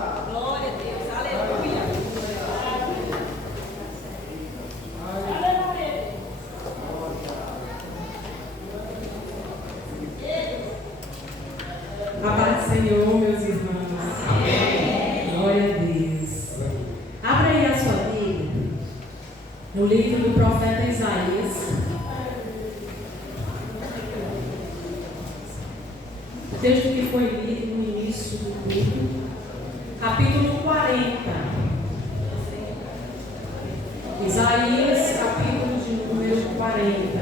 Glória a Deus. Aleluia. A paz do Senhor, meus irmãos. Amém. Glória a Deus. Abra aí a sua Bíblia no livro do profeta Isaías. O texto que foi lido no início do culto, capítulo 40. Isaías, capítulo de número 40.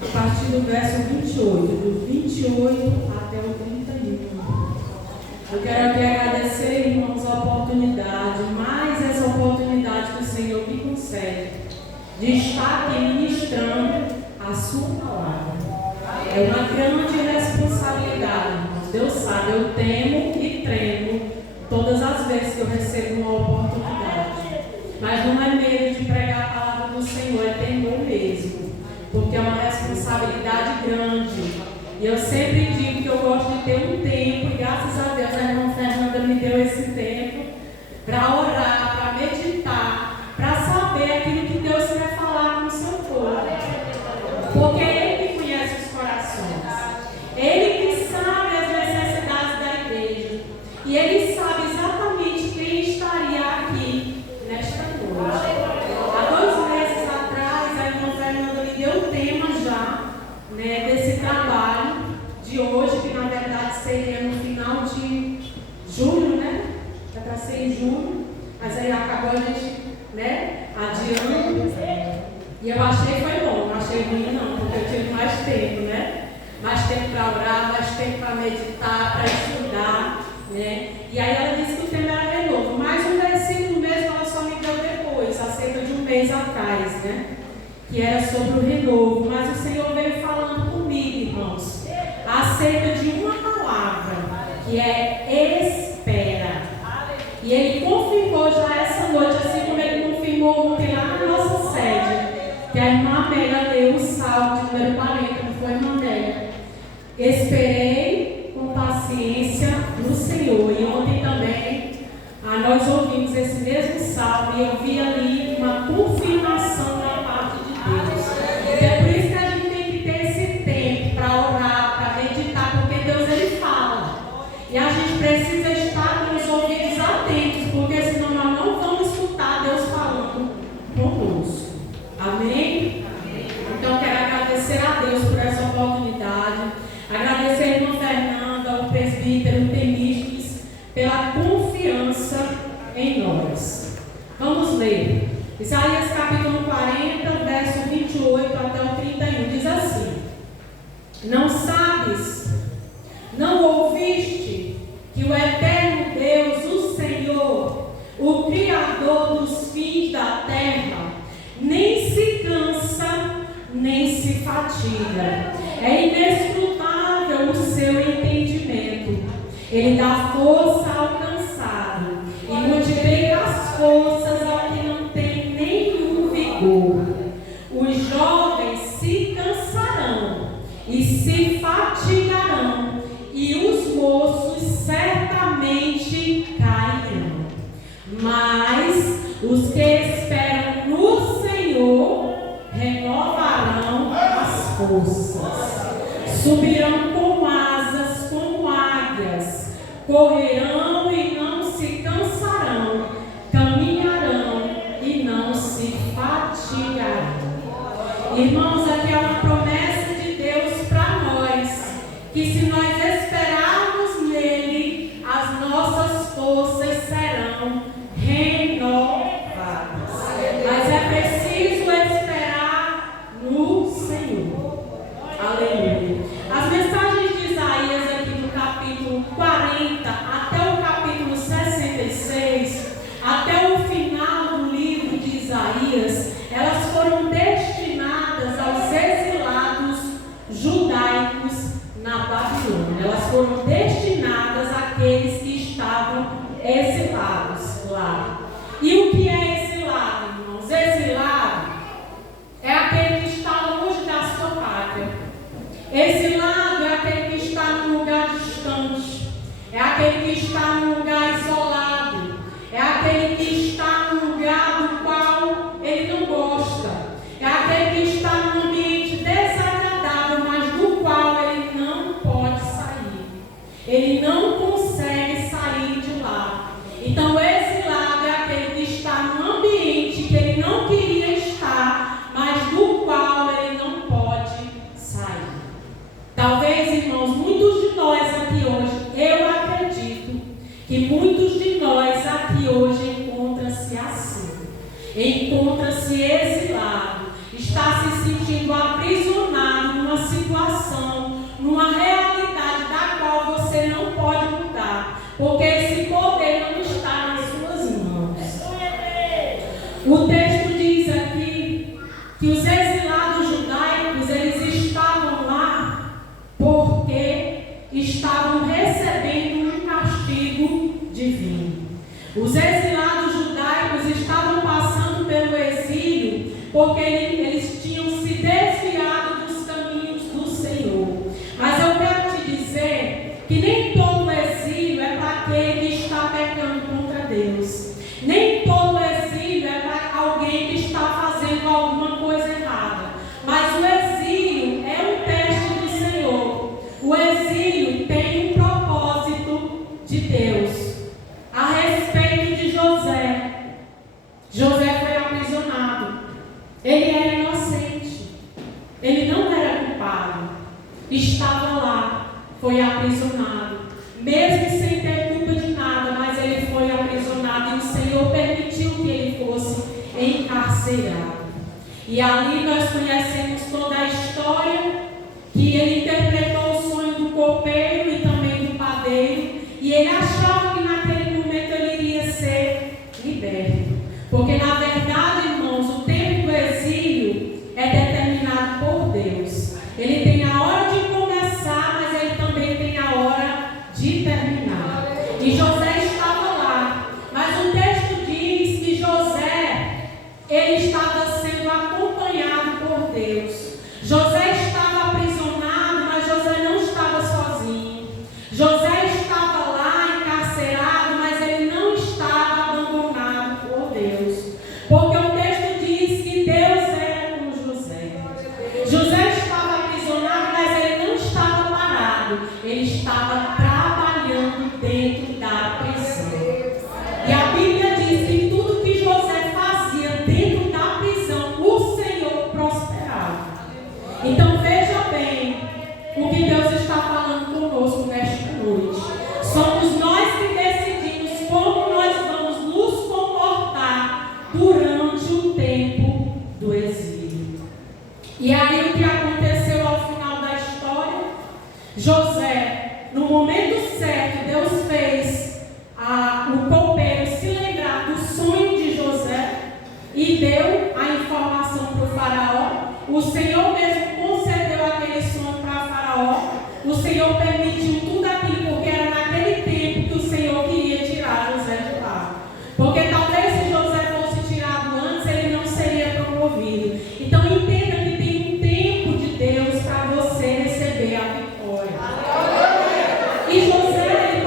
A partir do verso 28, do 28 até o 31. Eu quero aqui agradecer, irmãos, a oportunidade, mais essa oportunidade que o Senhor me concede, de estar aqui ministrando a sua palavra. É uma grande responsabilidade, irmãos. Deus sabe, eu temo e tremo todas as vezes que eu recebo uma oportunidade. Mas não é medo de pregar a palavra do Senhor, é temor mesmo. Porque é uma responsabilidade grande. E eu sempre digo que eu gosto de ter um tempo, e graças a Deus a irmã Fernanda me deu esse tempo para orar, para meditar, para saber aquilo que Deus quer falar no seu povo. Porque Ele que conhece os corações. Ele que sabe as necessidades da igreja. E Ele sabe exatamente quem estaria aqui nesta noite. O tema já, né, desse trabalho de hoje, que na verdade seria no final de julho, né? Já para ser em junho, mas aí acabou a gente, né, adiando. E eu achei que foi bom, não achei ruim não, porque eu tive mais tempo, né? Mais tempo para orar, mais tempo para meditar, para estudar, né? E aí ela disse que o tema era renovo, mas um versículo mesmo ela só me deu depois, há cerca de um mês atrás, né? Que era sobre o renovo, mas o Senhor veio falando comigo, irmãos, acerca de uma palavra, que é espera. E Ele confirmou já essa noite, assim como Ele confirmou ontem lá na nossa sede, que a irmã Amélia leu o Salmo de número 40, não foi, irmã Amélia? Esperei com paciência no Senhor. E ontem também nós ouvimos esse mesmo Salmo e eu vi ali uma confirmação da parte de Deus. É por isso que a gente tem que ter esse tempo para orar, para meditar, porque Deus Ele fala. E a gente precisa estar com os ouvidos atentos, porque senão nós não vamos escutar Deus falando conosco. Amém? Então quero agradecer a Deus por essa oportunidade. Agradecer a irmã Fernanda, o presbítero, o Temísticos, pela confiança em nós. Vamos ler. Isaías capítulo 40, verso 28 até o 31, diz assim: Não sabes, não ouviste que o eterno Deus, o Senhor, o Criador dos fins da terra, nem se cansa, nem se fatiga. É inescrutável o seu entendimento. Ele dá força ao cansado e multiplica as forças ao que não tem nenhum vigor. Os jovens se cansarão e se fatigarão, e os moços certamente cairão. Mas os que esperam no Senhor renovarão as forças, subirão com asas como águias, correrão e não se cansarão, caminharão e não se fatigarão. Irmãos, aqui é uma promessa de Deus para nós, que se nós esperarmos nele, as nossas forças serão renovadas. Mas é preciso esperar no Senhor. Aleluia. As mensagens de Isaías aqui do capítulo 40 até o capítulo 66, até o final do livro de Isaías, elas foram destinadas aos exilados judaicos na Babilônia. Elas foram destinadas àqueles que estavam exilados lá. E o que é exilado, irmãos? Exilado é aquele que está longe da sua pátria. Os exilados judaicos estavam passando pelo exílio porque eles tinham se desviado dos caminhos do Senhor. Mas eu quero te dizer que nem todo exílio é para aquele que está pecando contra Deus. Nem todo exílio é para alguém que está fazendo alguma coisa errada. Mas o exílio é um teste do Senhor. O exílio tem um propósito de Deus. A respeito de José. José foi aprisionado. Ele era inocente. Ele não era culpado. Estava lá. Foi aprisionado. Mesmo sem ter culpa de nada, mas ele foi aprisionado. E o Senhor permitiu que ele fosse encarcerado. E ali nós conhecemos toda a história. Que ele interpretou o sonho do copeiro e também do padeiro. E ele achava que naquele momento ele iria ser liberto. Porque na verdade, irmãos, o tempo do exílio é determinado por Deus. Ele tem a hora de começar, mas ele também tem a hora de terminar. E José estava lá. Mas o texto diz que José, ele estava sendo acompanhado por Deus. José estava aprisionado, mas José não estava sozinho. José estava lá encarcerado, mas ele não estava abandonado por Deus. Porque o texto diz que Deus era com José. José estava aprisionado, mas ele não estava parado. Ele estava trabalhando dentro da prisão. E a Bíblia diz que tudo que José fazia dentro da prisão, o Senhor prosperava. Então veja bem o que Deus está falando conosco nesta noite. Somos nós que decidimos como nós vamos nos comportar durante o tempo do exílio. E aí o que aconteceu ao final da história? José, no momento certo, Deus fez o copeiro se lembrar do sonho de José e deu a informação para o faraó. O Senhor mesmo concedeu aquele sonho para Faraó. O Senhor permitiu tudo aquilo, porque era naquele tempo que o Senhor queria tirar José de lá. Porque talvez se José fosse tirado antes, ele não seria promovido. Então entenda que tem um tempo de Deus para você receber a vitória. E José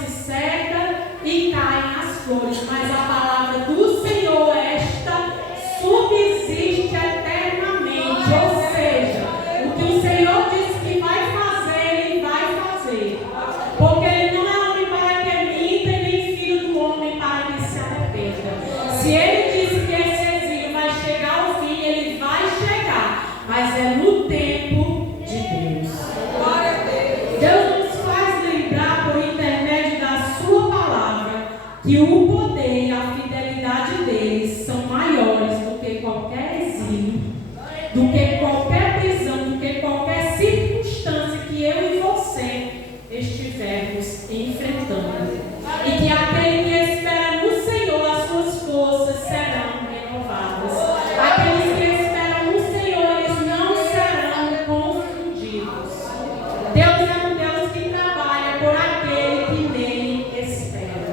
se seca e caem as flores, mas a palavra do Senhor, esta, subsiste eternamente. Ou seja, o que o Senhor disse que vai fazer, Ele vai fazer. Porque Ele não é homem para que minta, e nem filho do homem para que se arrependa. Se Ele disse que esse exílio vai chegar ao fim, Ele vai chegar. Mas é no tempo de Deus. Deus nos faz lembrar por intermédio da sua palavra que o poder e a fidelidade deles são maiores do que qualquer exílio, do que qualquer prisão, do que qualquer circunstância que eu e você estivermos enfrentando. E que aquele que espera no Senhor, as suas forças serão renovadas. Aqueles que esperam no Senhor, eles não serão confundidos. Deus é um Deus que trabalha por aquele que nele espera.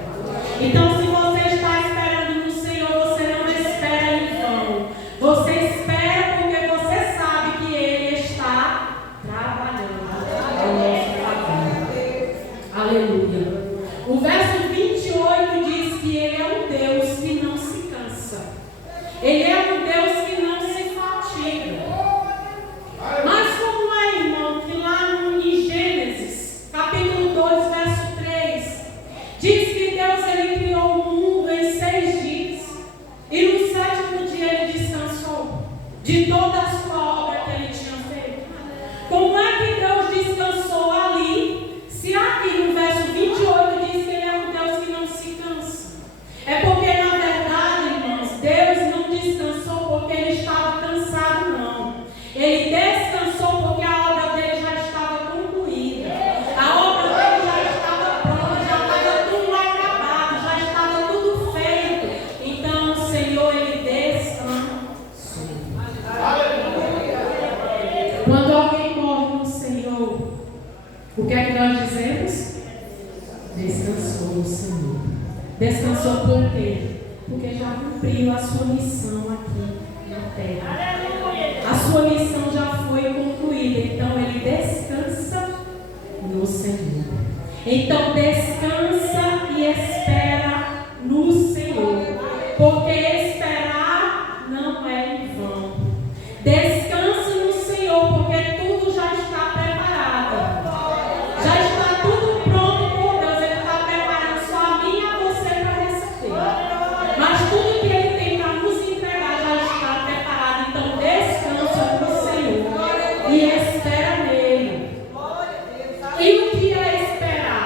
Então, se você está esperando no Senhor, você não espera em vão. Você espera porque você sabe que Ele está trabalhando ao nosso favor. Aleluia. O verso 28 diz que Ele é um Deus que não se cansa. Ele é um Deus que não se fatiga. Mas como é, irmão, que lá em Gênesis, capítulo 2, verso 3, diz que Deus ele criou o mundo em 6 dias. E no 7º dia Ele descansou de toda a sua obra que Ele tinha feito. Como é que Deus descansou ali, se aqui no verso 28 diz que Ele é um Deus que não se cansa? É porque, na verdade, irmãos, Deus não descansou porque Ele estava cansado, não. Ele descansou porque a obra dele já estava concluída. A obra dele já estava pronta, já estava tudo acabado, já estava tudo feito. Então, o Senhor, Ele descansou. Quando alguém morre no Senhor, o que é que nós dizemos? Descansou no Senhor. Descansou por quê? Porque já cumpriu a sua missão aqui na terra. A sua missão já foi concluída. Então ele descansa no Senhor. Então descansa e espera no Senhor. Porque esperar não é em vão. Descansa no Senhor, porque tudo já está preparado. Já está tudo pronto por Deus. Ele está preparando só a mim e a você para receber. Mas tudo que Ele tem para nos entregar já está preparado. Então descansa no Senhor e espera nele. E o que é esperar?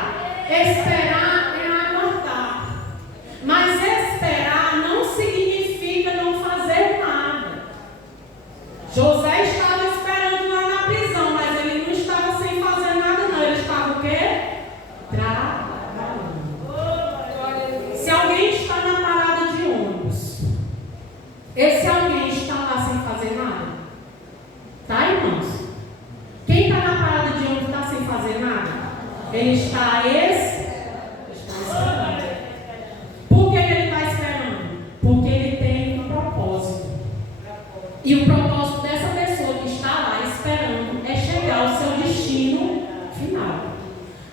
Esperar é aguardar. Mas esperar não significa não fazer nada. José estava esperando lá na prisão, mas ele não estava sem fazer nada, não. Ele estava o quê? Trabalhando. Se alguém está na parada de ônibus, esse alguém está lá sem fazer nada? Tá, irmãos? Quem está na parada de ônibus está sem fazer nada? Ele está esperando. Por que ele está esperando? Porque ele tem um propósito. E o propósito dessa pessoa que está lá esperando é chegar ao seu destino final.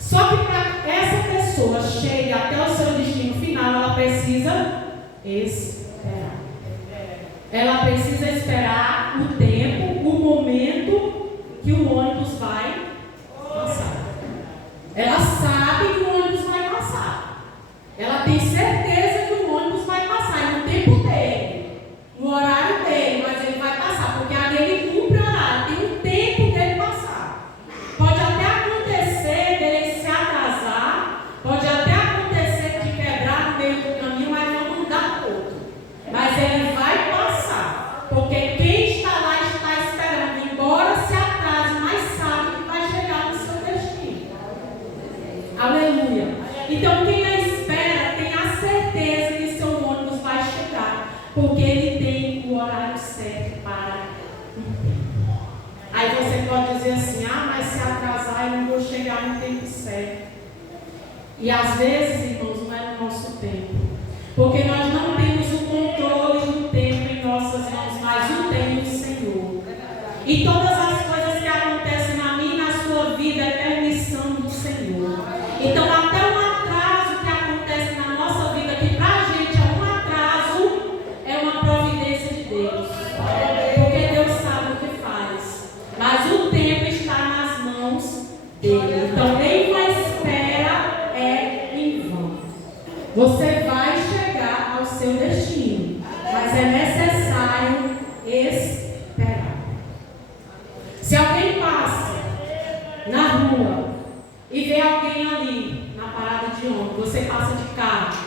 Só que para essa pessoa chegar até o seu destino final, ela precisa esperar. Ela precisa esperar o tempo, o momento que o ônibus vai passar. Ela sabe que o ônibus vai passar. Ela tem certeza que o ônibus vai passar no tempo dele, no horário dele, mas ele vai passar, porque ali ele cumpre o horário, tem um tempo dele passar. Pode até acontecer dele se atrasar, pode até acontecer de quebrar no meio do caminho, mas não mudar pouco. Mas ele vai passar, porque quem está lá está esperando, embora se atrase, mas sabe que vai chegar no seu destino. Aleluia. Então quem a espera tem a certeza que seu ônibus vai chegar, porque ele tem o horário certo para cumprir. Aí você pode dizer assim, mas se atrasar eu não vou chegar no tempo certo. E às vezes, irmãos, não é no nosso tempo, porque nós não temos o controle do tempo em nossas mãos, mas o tem o Senhor. E todas as coisas que acontecem na minha e na sua vida é permissão do Senhor. Então até um atraso Você vai chegar ao seu destino, mas é necessário esperar. Se alguém passa na rua e vê alguém ali na parada de ônibus, você passa de carro,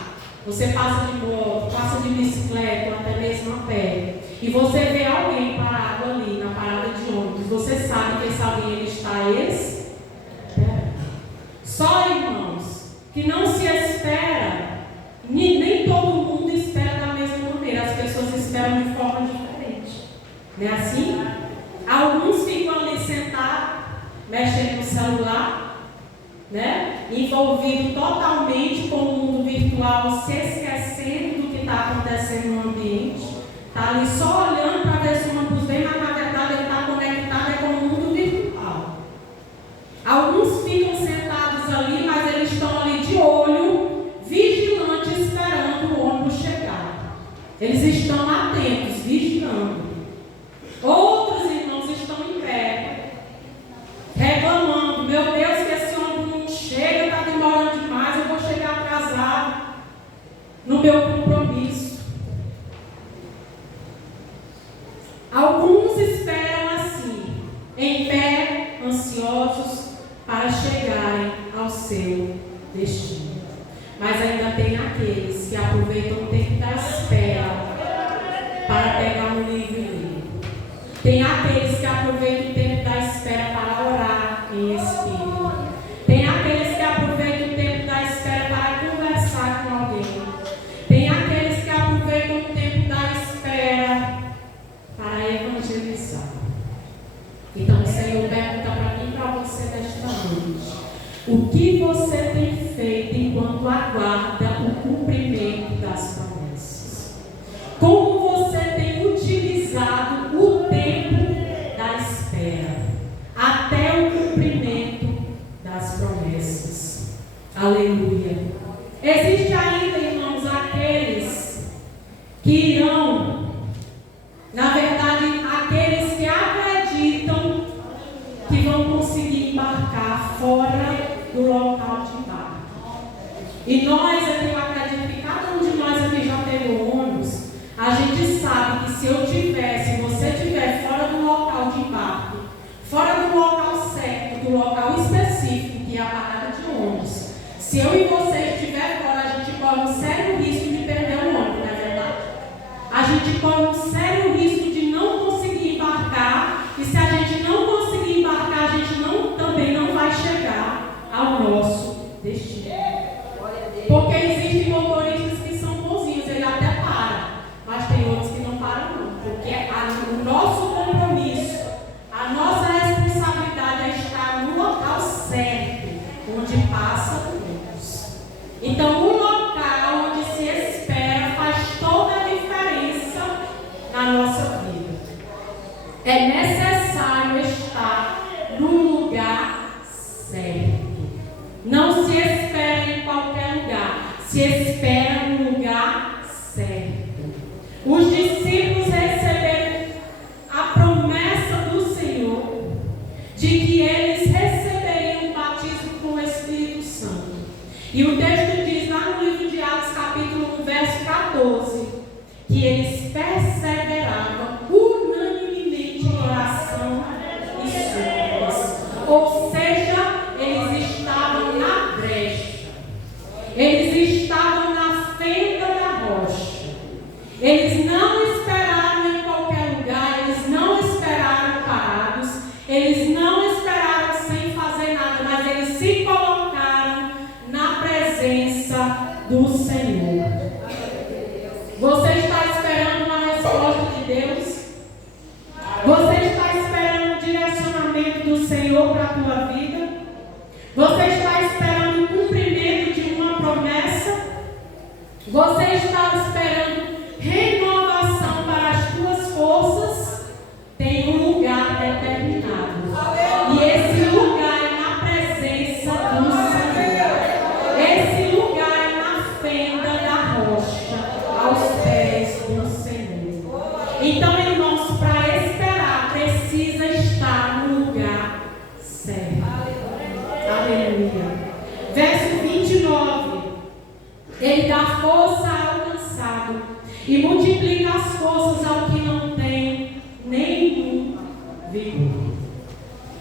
você passa de moto, passa de bicicleta, ou até mesmo a pé, e você vê alguém parado ali na parada de ônibus, você sabe que esse alguém ele está esperando. Só, irmãos, que não se espera, nem todo mundo espera da mesma maneira, as pessoas esperam de forma diferente. Não é assim? Alguns ficam ali sentados, mexendo no celular, né? Envolvido totalmente com o mundo virtual, se esquecendo do que está acontecendo no ambiente. Está ali só olhando para ver se o ônibus vem, mas na verdade ele está conectado com o mundo virtual. Alguns ficam sentados ali, mas eles estão ali de olho, vigilantes, esperando o ônibus chegar. Eles estão atentos, vigilando. Outros irmãos estão em pé, reclamando: meu Deus, que esse ônibus não chega, está demorando demais, eu vou chegar atrasado no meu compromisso. Alguns esperam assim, em pé, ansiosos, para chegarem ao seu destino. Mas ainda tem aqueles que aproveitam o tempo da espera para pegar um livro e ler. Tem aqueles que aproveitam o tempo da espera para orar em espírito. Tem aqueles que aproveitam o tempo da espera para conversar com alguém. Tem aqueles que aproveitam o tempo da espera para evangelizar. Então o Senhor pergunta para mim e para você nesta noite: o que você tem feito enquanto aguarda o cumprimento das promessas? Como você tem utilizado o tempo da espera até o cumprimento das promessas? Aleluia. Existe ainda, irmãos, aqueles que irão, na verdade, aqueles que acreditam que vão conseguir embarcar fora do local de embarque. E nós, eu acredito que cada um de nós aqui já pegou ônibus. A gente sabe que se eu tiver, se você estiver fora do local de embarque, fora do local certo, do local específico, que é a parada de ônibus, se eu e você estiver fora, a gente corre um sério risco de perder o ônibus, não é verdade? A gente corre um sério risco de não conseguir embarcar, e se a gente não conseguir embarcar, a gente também não vai chegar ao nosso destino. Porque existem motoristas que são bonzinhos, ele até para, mas tem outros que não param não, porque o nosso compromisso, a nossa responsabilidade é estar no local certo, onde passa o ônibus. Então o local onde se espera faz toda a diferença na nossa vida. É necessário estar no lugar certo. Não se espera em qualquer lugar, se espera no lugar certo. Os discípulos receberam a promessa do Senhor de que eles receberiam o batismo com o Espírito Santo. E o texto diz lá no livro de Atos, capítulo 1, verso 14, que eles perseveravam unanimemente em oração e súplicas. Ou seja, eles estavam na brecha, eles estavam na fenda da rocha. Eles não esperaram em qualquer lugar, eles não esperaram parados, eles não esperaram sem fazer nada, mas eles se colocaram na presença do Senhor. Você está esperando uma resposta de Deus? Você está esperando o direcionamento do Senhor para a tua vida? Você está esperando o cumprimento de uma promessa? Você está esperando renovação para as tuas forças? Tem um lugar determinado. E esse lugar é na presença do Senhor. Esse lugar é na fenda da rocha, aos pés do Senhor. Então, irmãos, para esperar, precisa estar no lugar certo. Aleluia. Verso 29. Ele dá força ao cansado e multiplica as forças ao que não tem nenhum vigor.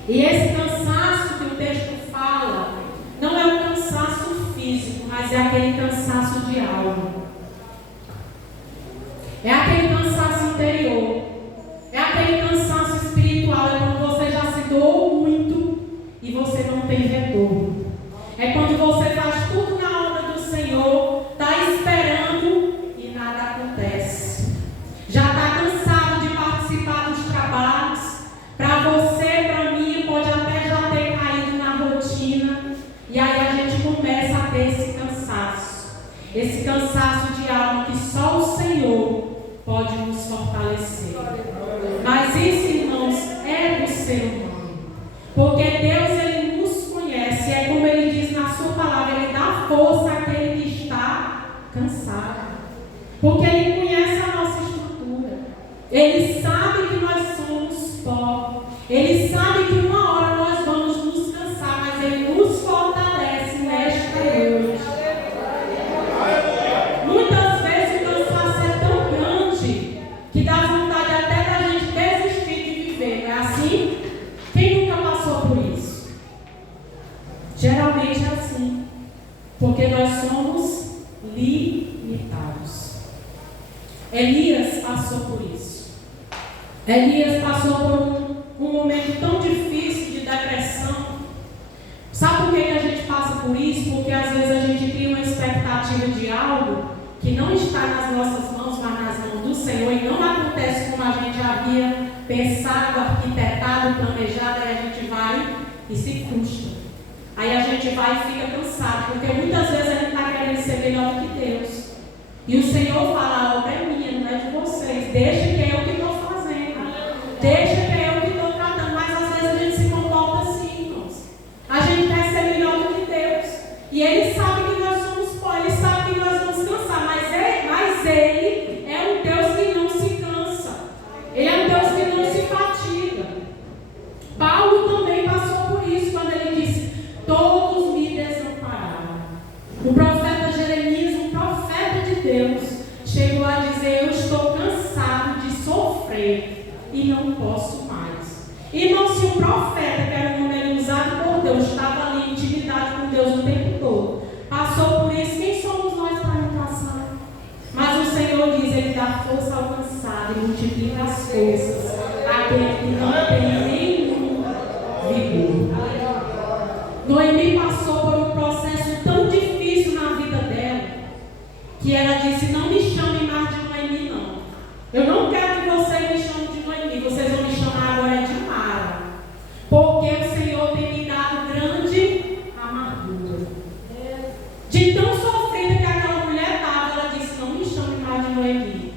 E esse cansaço que o texto fala, não é um cansaço físico, mas é aquele cansaço de alma. É aquele cansaço interior. É aquele cansaço espiritual. É quando você já se doou muito e você não tem retorno. É quando você faz tudo na obra do Senhor, está esperando e nada acontece. Já está cansado de participar dos trabalhos. Para você, para mim, pode até já ter caído na rotina. E aí a gente começa a ter esse cansaço. Esse cansaço de alma que só o Senhor pode nos fortalecer. Mas isso, irmãos, é do ser humano. Porque Deus, Ele nos conhece. É como Ele diz na sua palavra, Ele dá força àquele que está cansado. Porque Ele conhece a nossa estrutura. Ele sabe que nós somos pó. Ele sabe que uma hora nós vamos nos cansar, mas Ele nos fortalece nesta noite. Muitas vezes o cansaço é tão grande que dá vontade até da gente desistir de viver, não é assim? Quem nunca passou por isso? Geralmente é assim, porque nós somos limitados. Elias passou por isso. Elias passou por um momento tão difícil de depressão. Sabe por que a gente passa por isso? Porque às vezes a gente cria uma expectativa de algo que não está nas nossas mãos, mas nas mãos do Senhor, e não acontece como a gente havia pensado, arquitetado, planejado, aí a gente vai e se frustra. Aí a gente vai e fica cansado, porque muitas vezes a gente está querendo ser melhor do que Deus. E o Senhor fala, a obra é minha, não é de vocês. Deixa que é eu que estou fazendo. Deixa que é eu que estou tratando. Mas às vezes a gente se comporta assim, irmãos. A gente quer ser melhor do que Deus. E Ele sabe que nós somos pó, Ele sabe que nós vamos cansar. Mas Ele é um Deus que não se cansa. Ele é um Deus que não se fatiga. Paulo também passou por isso quando ele disse, todos me desampararam. O profeta Jeremias, um profeta de Deus, chegou a dizer, eu estou cansado de sofrer e não posso mais. Irmão, se o profeta, que era um homem usado por Deus, estava ali em intimidade com Deus o tempo todo, passou por isso, quem somos nós para não passar? Mas o Senhor diz, Ele dá força ao cansado e multiplica as forças àquele que não tem nenhum vigor. Noemi passou por um processo tão difícil na vida dela, que ela disse, não me chame mais de Noemi, não. Eu não quero que vocês me chamem de Noemi, vocês vão me chamar agora de Mara. Porque o Senhor tem me dado grande amargura. De tão sofrida que aquela mulher estava, ela disse, não me chame mais de Noemi.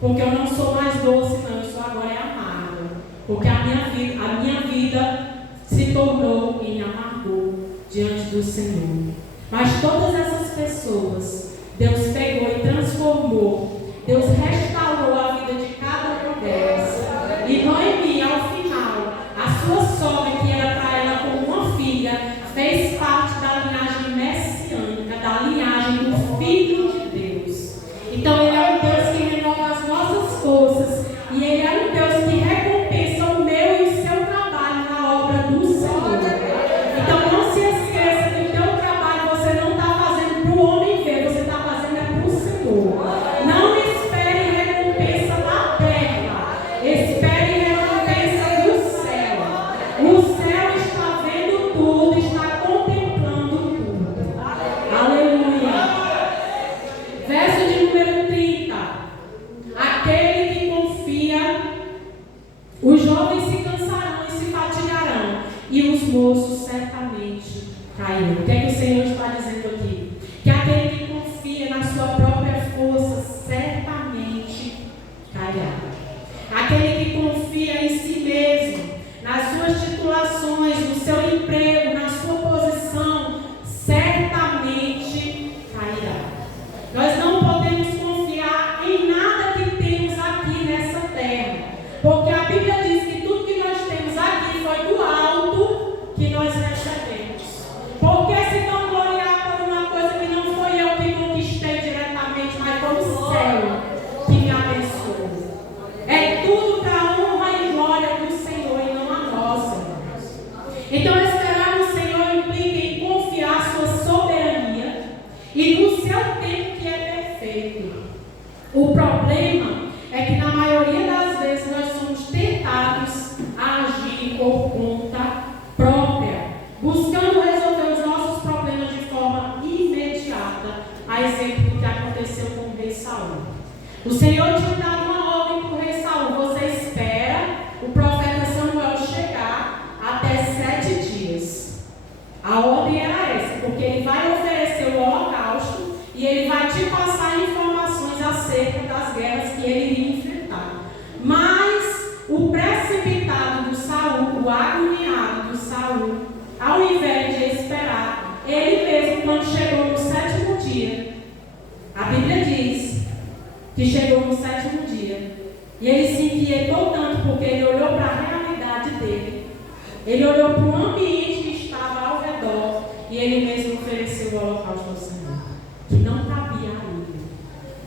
Porque eu não sou mais doce, não, eu sou agora amarga. Porque a minha vida se tornou em amargor diante do Senhor. Mas todas essas pessoas, Deus pegou e transformou. Deus restaurou a vida de cada uma delas. E Noemi, ao final, a sua sogra, que era para ela como uma filha, fez parte da linhagem messiânica, da linhagem do Filho de Deus. Então Ele é um Deus que renova as nossas forças. E Ele é um Deus que recompensa o meu e o seu trabalho na obra do Senhor. Então não se esqueça que o teu trabalho você não está fazendo para o homem ver, você está fazendo é para o Senhor. Não espere O problema é que na maioria das vezes nós somos tentados a agir por conta própria, buscando resolver os nossos problemas de forma imediata, a exemplo do que aconteceu com o rei Saul. O Senhor tinha dado uma ordem para o rei Saul: você espera o profeta Samuel chegar até 7 dias. A ordem era essa, porque ele vai oferecer o holocausto e ele vai te passar informações acerca das guerras que ele iria enfrentar. Mas o precipitado do Saul, o agoniado do Saul, ao invés de esperar, ele mesmo, quando chegou no 7º dia, a Bíblia diz que chegou no 7º dia, e ele se inquietou tanto porque ele olhou para a realidade dele, ele olhou para o ambiente que estava ao redor, e ele mesmo ofereceu o holocausto ao Senhor, que não cabia a ele,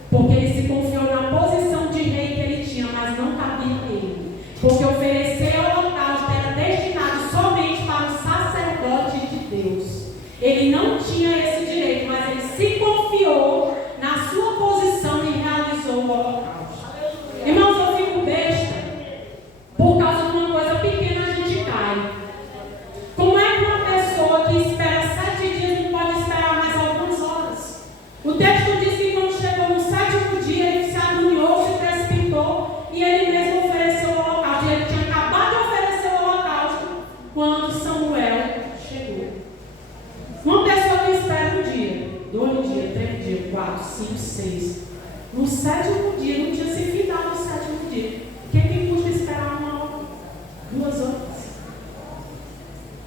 porque ele se confiou na posição de rei que ele tinha, mas não cabia a ele, porque oferecer o holocausto era destinado somente para o sacerdote de Deus. Ele não tinha esse direito, mas ele se confiou na sua posição e realizou o holocausto. Irmãos, eu fico besta, por causa de uma coisa pequena a gente cai. Como é que uma pessoa que espera 7 dias não pode esperar mais algumas horas? O texto diz que quando chegou no 7º dia, ele se agoniou, se precipitou e ele mesmo ofereceu o holocausto. Ele tinha acabado de oferecer o holocausto quando Samuel chegou. Uma pessoa que espera 1 dia, 2 dias, 3 dias, 4, 5, 6. No 7º dia, não tinha se findado no 7º dia. O que custa esperar 1 hora, 2 horas?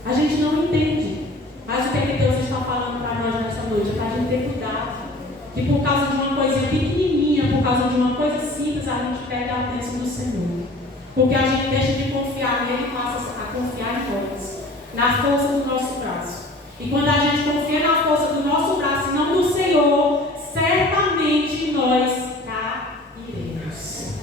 A gente não entende. Mas o que Deus está falando para nós nessa noite? É para a gente ter cuidado. Que por causa de uma coisinha pequenininha, por causa de uma coisa simples, a gente pega a bênção do Senhor. Porque a gente deixa de confiar nele e passa a confiar em nós, na força do nosso braço. E quando a gente confia na força do nosso braço e não do Senhor, certamente nós cairemos.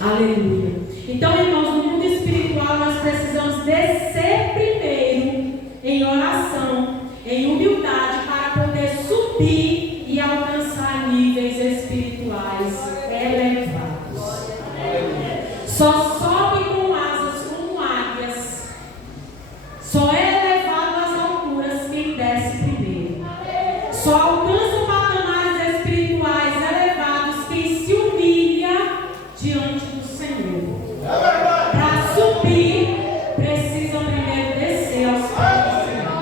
Aleluia. Então, irmãos, no mundo espiritual nós precisamos descer primeiro em oração, em humildade, para poder subir e alcançar níveis espirituais elevados. Só sobe com asas como águias. Só é elevado às alturas quem desce primeiro. Só alcança patamares espirituais elevados quem se humilha diante do Senhor. Para subir, precisa primeiro descer aos pés do Senhor.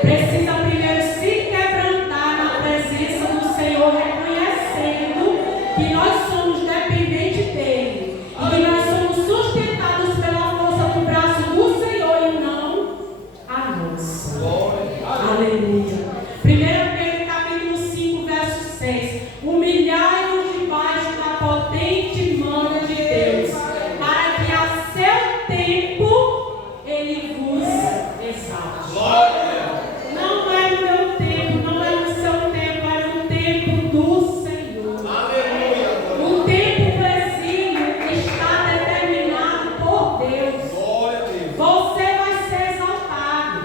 Precisa primeiro se quebrantar na presença do Senhor, reconhecendo que nós somos dependentes dEle e que nós somos sustentados pela força do braço do Senhor e não a nossa. Aleluia. 1 Pedro capítulo 5, verso 6. Humilhai-vos debaixo da potente mão de Deus, para que a seu tempo Ele vos exalte. Não é no meu tempo, não é no seu tempo, é no tempo do Senhor. O tempo presídio está determinado por Deus. Você vai ser exaltado,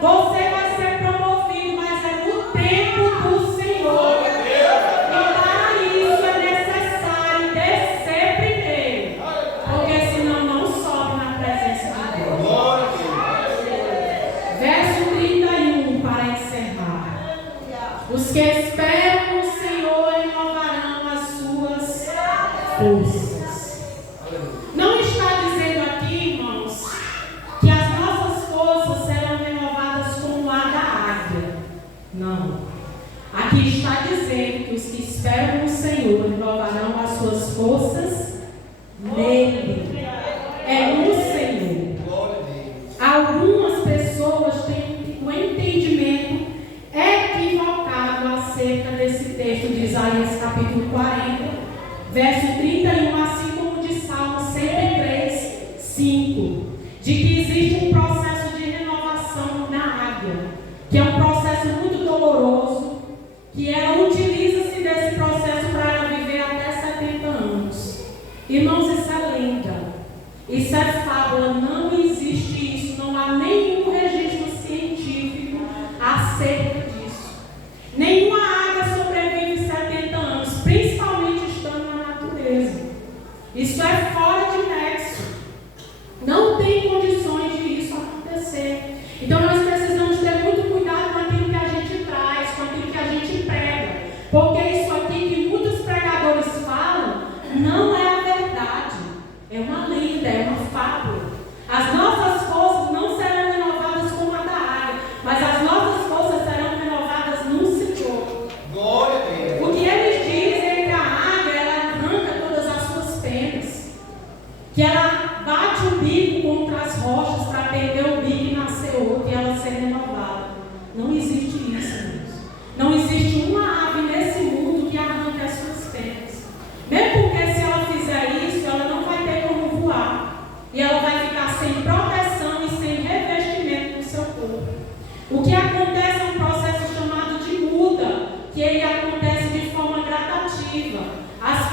você vai ser promovido, mas é no tempo do Senhor. E para isso é necessário descer primeiro, porque senão não sobe na presença de Deus. Verso 31, para encerrar. Os que esperam no Senhor renovarão as suas forças. Não está dizendo aqui, irmãos, que as nossas forças serão renovadas como a da águia. Não. Aqui está dizendo que os que esperam no Senhor renovarão as suas forças nele. É no Senhor. Algumas pessoas têm um entendimento equivocado acerca desse texto de Isaías capítulo 40, verso 31, assim como de Salmo 103, 5, de que existe um processo de renovação na águia, que é um processo muito doloroso, que ela utiliza-se desse processo para ela viver até 70 anos. Irmãos, isso é lenda, isso é fábula, não existe isso, não há nenhum registro científico acerca disso. Nenhuma águia sobrevive 70 anos, principalmente estando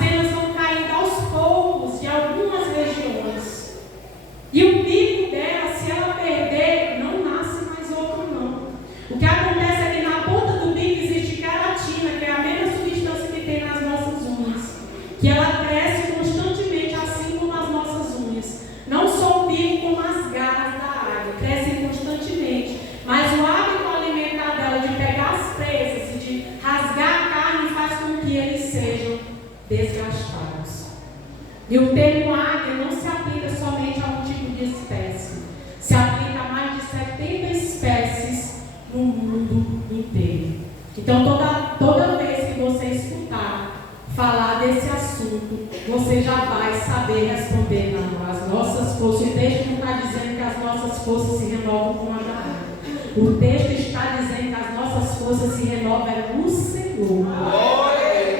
penas vão caindo aos poucos de algumas regiões. E o bico dela, se ela perder, não nasce mais outro não. O que acontece é que na ponta do bico existe queratina, que é a mesma substância que tem nas nossas unhas, que ela cresce constantemente, assim como as nossas unhas. Não só o bico, como as garras da águia, crescem constantemente. Mas o hábito alimentar dela de pegar as presas e de rasgar a carne faz com que eles sejam desgastados. E o termo águia não se aplica somente a um tipo de espécie, se aplica a mais de 70 espécies no mundo inteiro. Então, toda vez que você escutar falar desse assunto, você já vai saber responder. As nossas forças, o texto não está dizendo que as nossas forças se renovam com a águia. O texto está dizendo que as nossas forças se renovam no Senhor.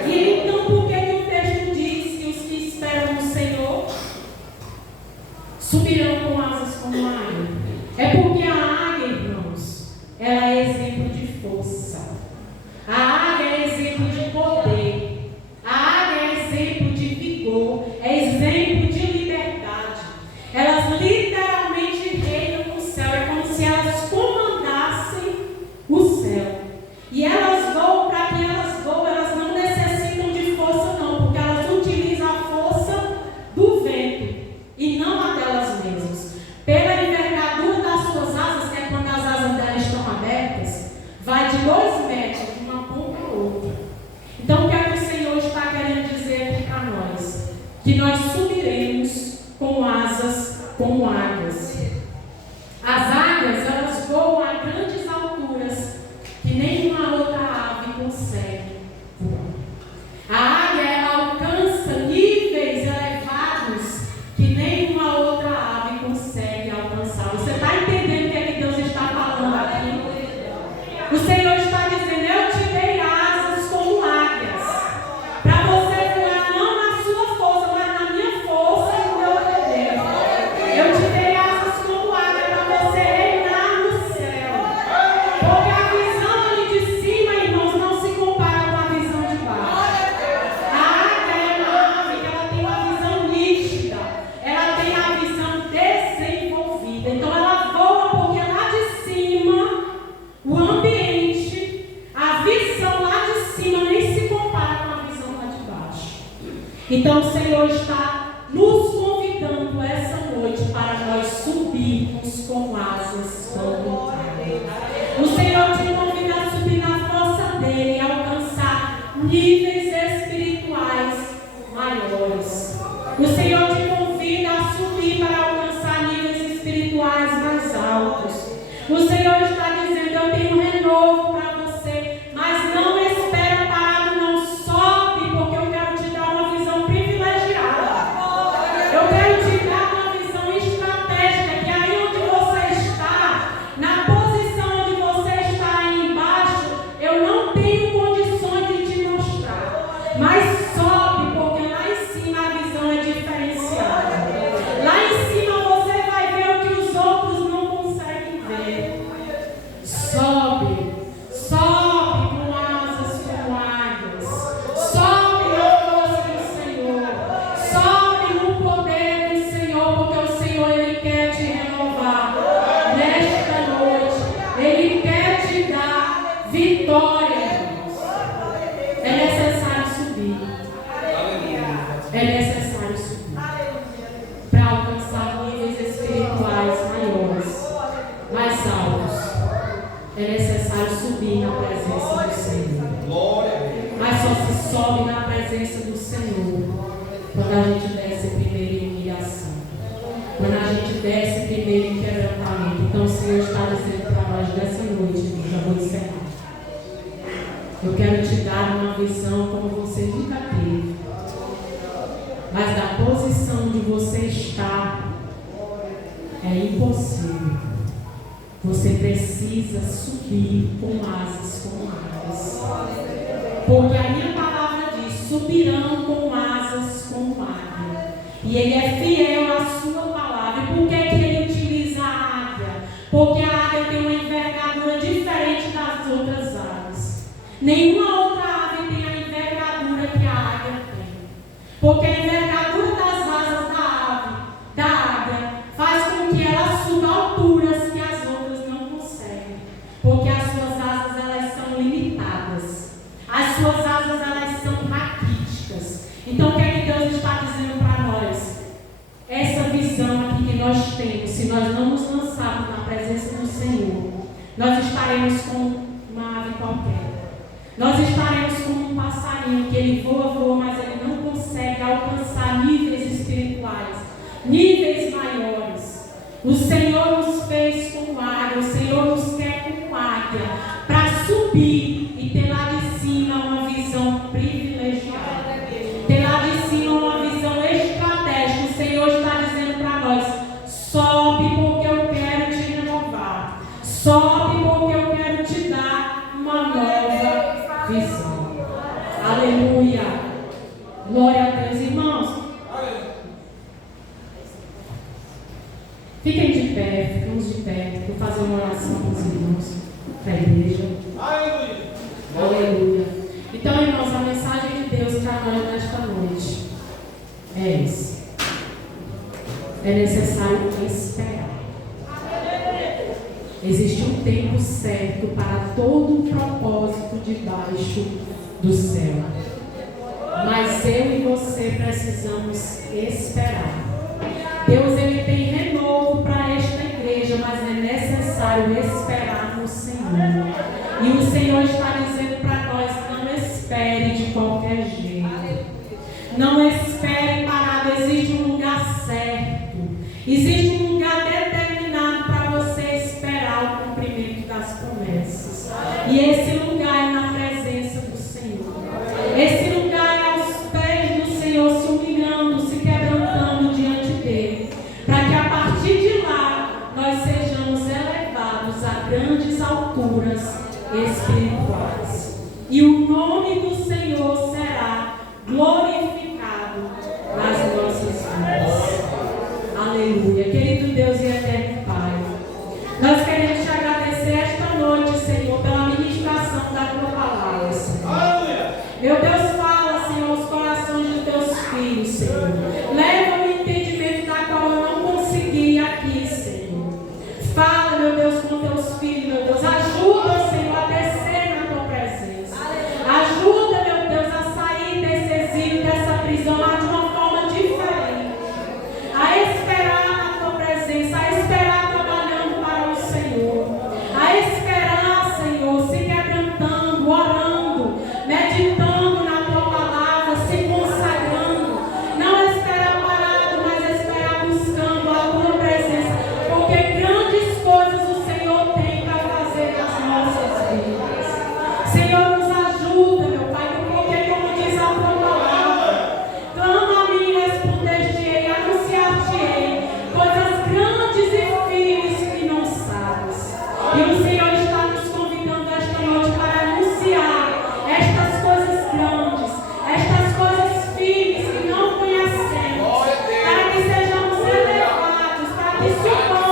E então, por que o texto diz que os que esperam no Senhor subirão com asas como a águia? É porque a águia, irmãos, ela é exemplo de força. A águia é exemplo de poder. A águia é exemplo de vigor. É exemplo de liberdade. Elas literalmente reinam no céu. É como se elas comandassem o céu. E elas voam, para que elas voam, elas não necessitam de força não, porque elas utilizam a força do vento e não a delas mesmas. Pela envergadura das suas asas, que é quando as asas delas estão abertas, vai de 2 metros, de uma ponta a outra. Então, o que é que o Senhor está querendo dizer aqui para nós? Que nós subiremos com asas como águias. As águias, elas voam a grandes alturas que nenhuma outra ave consegue voar. A águia, ela alcança níveis elevados que nenhuma outra ave consegue alcançar. Você está entendendo o que é que Deus está falando aqui? O Senhor está dizendo: eu te dei asas como águias, para você voar não na sua força, mas na minha força e no meu poder. Eu te dei asas como águia para você reinar no céu. Porque a visão ali de cima, irmãos, não se compara com a visão de baixo. A águia é uma ave que ela tem uma visão nítida, ela tem a visão desenvolvida. Então ela voa porque lá de cima, o ambiente, a visão lá de cima nem se compara com a visão lá de baixo. Então o Senhor está nos convidando essa noite para nós subirmos com asas como águia. O Senhor te convida a subir na força dele e alcançar níveis espirituais maiores. O Senhor te convida a subir para alcançar níveis espirituais mais altos. O Senhor está dizendo: eu tenho um renovo para você, mas não espera parado, não. Sobe, porque eu quero te dar uma visão privilegiada. Eu quero te dar uma visão estratégica, que aí onde você está, na posição onde você está aí embaixo, eu não tenho condições de te mostrar. Mas sobe, porque lá em cima a visão é diferenciada. Lá em cima você vai ver o que os outros não conseguem ver. Sobe, sobe com asas como águias. Sobe na força do Senhor. Sobe no poder do Senhor, porque o Senhor, Ele quer te renovar nesta noite. Ele quer te dar vitória, irmãos. É necessário subir. É necessário subir para alcançar níveis espirituais maiores, mais altos. É necessário subir na presença do Senhor. Mas só se sobe na presença do Senhor quando a gente desce primeiro em humilhação, quando a gente desce primeiro em quebrantamento. Então o Senhor está dizendo para nós dessa noite, eu já vou encerrar. Eu quero te dar uma visão como você nunca teve, mas da posição onde você está é impossível. Você precisa subir com asas como águias. Porque a minha palavra diz: subirão com asas como águia. E Ele é fiel à sua palavra. E por que Ele utiliza a águia? Porque a águia tem uma envergadura diferente das outras aves. Nenhuma outra ave tem a envergadura que a águia tem. Porque a envergadura das asas da águia, faz com que ela suba alturas que as outras não conseguem. Porque as suas asas, elas são limitadas. As suas asas, elas são raquíticas. Então, o que é que Deus está dizendo para nós? Essa visão aqui que nós temos, se nós não nos lançarmos na presença do Senhor, nós estaremos como uma ave qualquer. Nós estaremos como um passarinho que ele voa, mas ele não consegue alcançar níveis espirituais, níveis maiores. O Senhor nos fez como águia, o Senhor nos quer como águia, para subir e ter lá de cima uma visão privilegiada. Ter lá de cima uma visão estratégica. O Senhor está dizendo para nós: sobe porque eu quero te renovar. Sobe porque eu quero te dar uma nova visão. Aleluia. Glória a Deus, irmãos. Fiquem de pé, ficamos de pé. Vou fazer uma oração com os irmãos para a igreja. Aleluia. Aleluia. Então, irmãos, a mensagem de Deus para nós nesta noite é essa. É necessário esperar. Existe um tempo certo para todo o propósito debaixo do céu. Mas eu e você precisamos esperar. Deus, ele tem renovo para esta igreja, mas é necessário esperar no Senhor. E o Senhor está dizendo para nós: não espere de qualquer jeito. Não espere parado. Existe um lugar certo. Existe um lugar determinado para você esperar o cumprimento das promessas. E esse lugar é na presença do Senhor. Esse lugar é aos pés do Senhor, se humilhando, se quebrantando diante dele, para que a partir de lá nós sejamos elevados a grandes alturas espirituais. E o nome do Senhor será glorificado nas nossas vidas. Aleluia. Querido Deus e eterno Pai, nós queremos te agradecer esta noite, Senhor, pela ministração da tua palavra, Senhor. Meu Deus, fala, Senhor, aos corações dos teus filhos, Senhor. Leva o entendimento da qual eu não consegui aqui, Senhor. Fala, meu Deus, com teus filhos, meu Deus. Ajuda, Senhor, a descer na tua presença. Ajuda, meu Deus, a sair desse exílio, dessa prisão, mas de uma forma diferente. A esperar na tua presença, a esperar trabalhando para o Senhor. A esperar, Senhor, se quebrantando, orando, meditando na tua palavra, se consagrando. Não esperar parado, mas esperar buscando a tua presença. Porque grandes coisas o Senhor tem para fazer nas nossas vidas. Senhor, nos ajuda, meu Pai, porque como diz a tua palavra, clama a mim e responder-te-ei, anunciar-te-ei coisas grandes e firmes que não sabes. E o Senhor está nos convidando esta noite para anunciar estas coisas grandes, estas coisas firmes que não conhecemos, para que sejamos elevados, para que subamos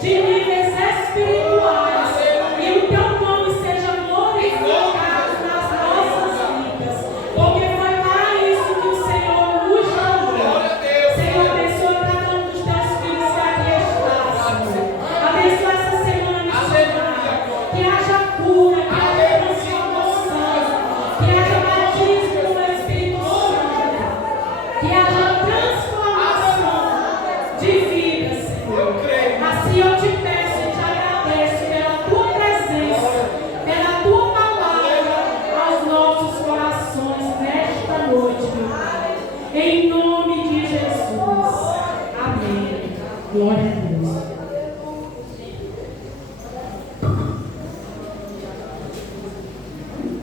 de níveis espirituais e o teu nome seja glorificado nas nossas vidas, porque foi para isso que o Senhor nos chamou. Senhor, abençoa cada um dos teus filhos que aqui está, Senhor. Abençoa essa semana missionária, que haja cura, que haja transformação, que haja batismo com o Espírito Santo, que haja transformação de vida, Senhor. Assim eu te peço e te agradeço pela tua presença, pela tua palavra aos nossos corações nesta noite, meu Pai. Em nome de Jesus. Amém. Glória a Deus.